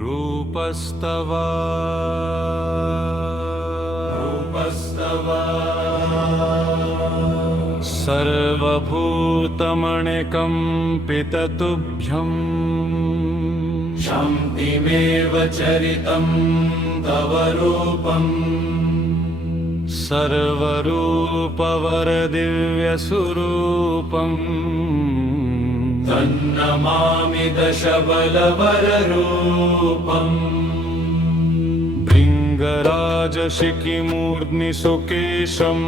रूपस्तव सर्वभूतमणिकम्पिततुभ्यं शान्तिमेव चरितं तव रूपम् सर्वरूपवरदिव्यस्वरूपम् तन्नमामि दशबलवररूपम् भृङ्गराजशिखिमूर्ध्निसुकेशम्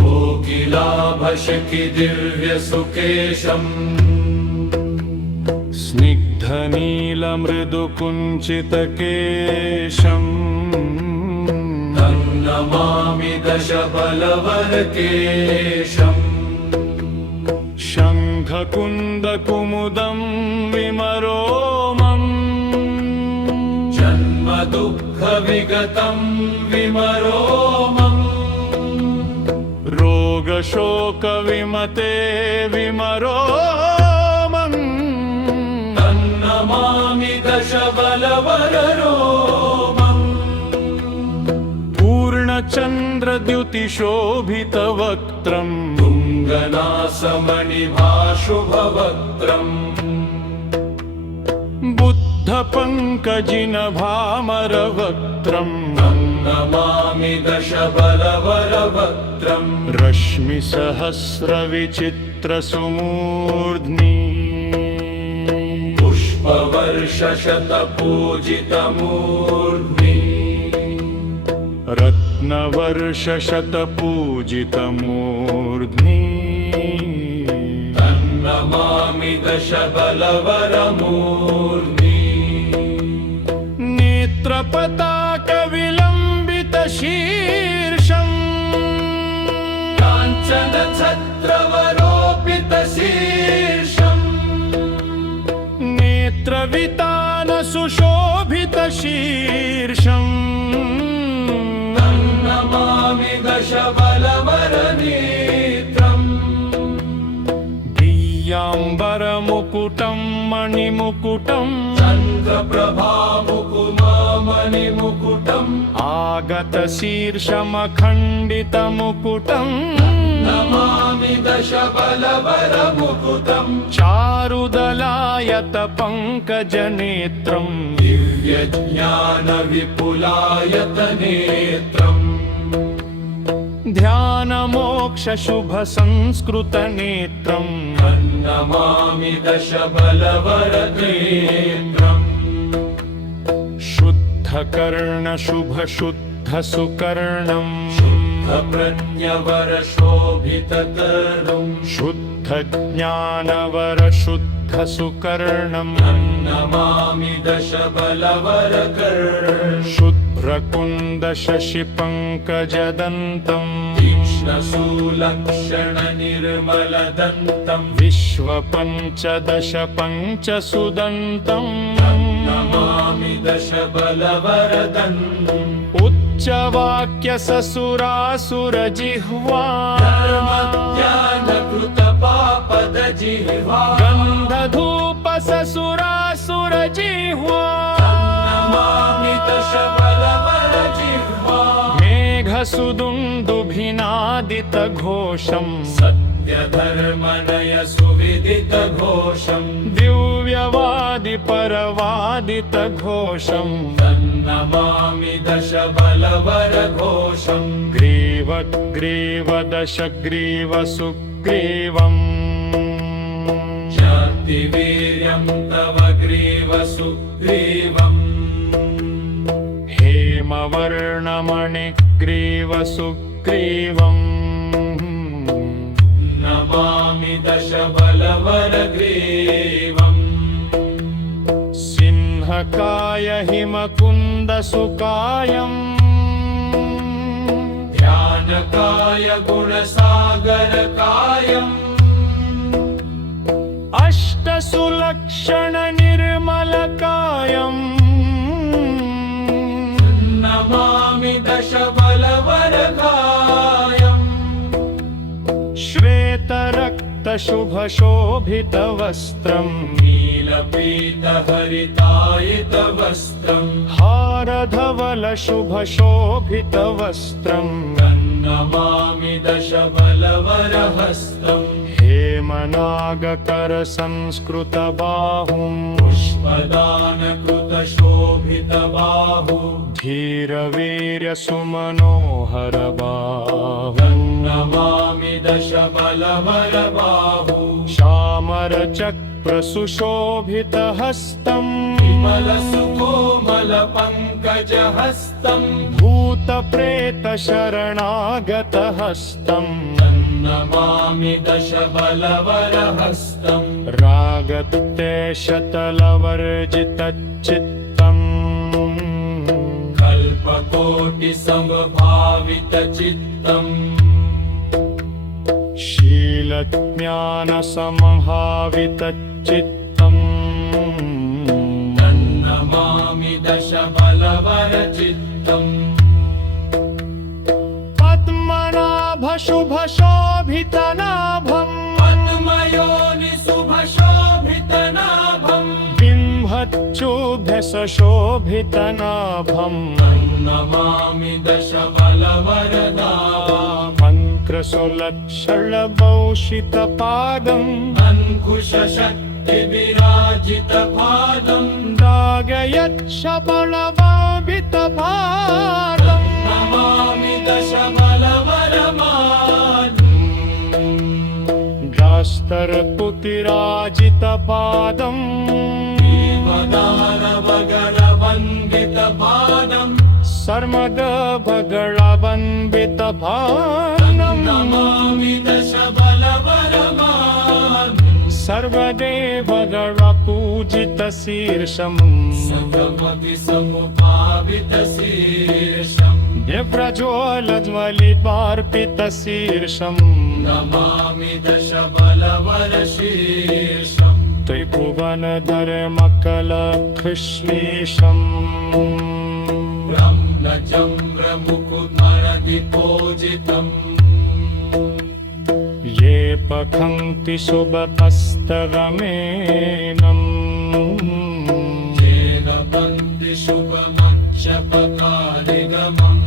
कोकिलाभशकि दिव्यसुकेशम् स्निग्धनीलमृदुकुञ्चितकेशम् तन्नमामि दशबलवरकेशम् शङ्खकुन्दकुमुदं विमरोमम् जन्मदुःखविगतं विमरोमम् रोगशोकविमते विमरोमम् तन्नमामि दशबलवररूपम् पूर्णचन्द्रद्युतिशोभितवक्त्रम् तुङ्गनासमणिभाशुभवक्त्रम् बुद्धपङ्कजिनभामरवक्त्रम् तन्नमामि दशबलवरवक्त्रम् रश्मिसहस्रविचित्रसुमूर्ध्नि पुष्पवर्षशतपूजितमूर्ध्नि रत्नवर्षशतपूजितमूर्ध्नि तन्नमामि दशबलवरमूर्ध्नि नेत्रपताकविलम्बितशीर्षम् काञ्चनछत्रवरोपितशीर्षम् नेत्रवितानसुशोभितशीर्षम् तन्नमामि दशबलवरनेत्रम् दिव्याम्बरमुकुटं मणिमुकुटम् चन्द्रप्रभामुकुमामणिमुकुटम् आगतशीर्षमखण्डितमुकुटम् नमामि दशबलवरमुकुटम् चारुदलायतपङ्कजनेत्रम् दिव्यज्ञानविपुलायतनेत्रम् ध्यानमोक्षशुभसंस्कृतनेत्रम् तन्नमामि दशबलवरनेत्रम् शुद्धकर्णशुभशुद्धसुकर्णम् शुद्धप्रज्ञवरशोभिततरुम् शुद्धज्ञानवरशुद्धसुकर्णम् तन्नमामि दशबलवरकर्णम् शुभ्रकुन्दशशिपङ्कजदन्तम् तीक्ष्णशूलक्षणनिर्मलदन्तम् विश्वपञ्चदशपञ्चसुदन्तम् नमामि दशबलवरदन्तम् उच्चवाक्यससुरासुरजिह्वा धर्मज्ञानकृतपापदजिह्वा गन्धधूपससुरासुरजिह्वा नमामि दशबलवरजिह्वा मेघसुदुन्दुभिनादितघोषम् सत्यधर्मनयसुविदितघोषम् दिव्यवादिपरवादितघोषम् तन्नमामि दशबलवरघोषम् ग्रीवदशग्रीवसुग्रीवम् जातिवीर्यं तव ग्रीवसुग्रीवम् हेमवर्णमणिग्रीवसुग्रीवम् नमामि दशबलवरग्रीवम् सिंहकाय हिमकुन्दसुकायम् ध्यानकाय गुणसागरकायम् अष्टसुलक्षणनिर्मलकायम् नमामि दशबलवरकायम् श्वेतरक्त नीलधवलशुभशोभितवस्त्रम् नीलपीतहरितायितवस्त्रम् हारधवलशुभशोभितवस्त्रम् तन्नमामि दशबलवरहस्तम् हेमनागकरसंस्कृतबाहुम् पुष्पदानकृतशोभितबाहु धीरवीर्यसुमनोहरबाहुम् नमामि दशबलवरबाहु श्यामरचक्रसुशोभितहस्तम् विमलसुकोमलपङ्कजहस्तम् भूतप्रेतशरणागतहस्तम् नमामि दशबलवरहस्तम् रागद्वेषतलवर्जितचित्तम् कल्पकोटिसमभावितचित्तम् शीलज्ञानसमभावितचित्तम् तन्नमामि दशबलवरचित्तम् पद्मनाभशुभशोभितनाभम् पद्मयोनिशुभशोभितनाभम् बिम्भच्चोभ्यसशोभितनाभम् नमामि दशबलवरदाम् मन्त्रसुलक्षणभूषितपादम् अङ्कुशशक्तिविराजितपादम् रागयच्छबलभावितपादम् नमामि दशबलवरमाद् गास्तरतुतिराजितपादम् भीमदानवगरवन्दितपादम् सर्मदभगळवन्वितपादम् नमामि दशबलवरमाद् सर्वदेवगणपूजितशीर्षम् सकमपि समुपावितशीर्षम् दिव्रज्वलज्वलितार्पितशीर्षम् नमामि दशबलवरशीर्षम् त्रिभुवनधर्मकलकृश्लीषम् ब्रह्मचम्रमुकुटमरदिपूजितम् ये पठन्ति शुभहस्तगमेनम् येन पन्ति शुभमक्षपकारिगमम्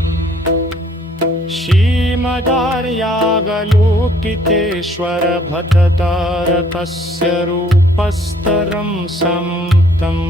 श्रीमदार्यावलोकितेश्वर भटदार तस्य रूपस्तरं समतम्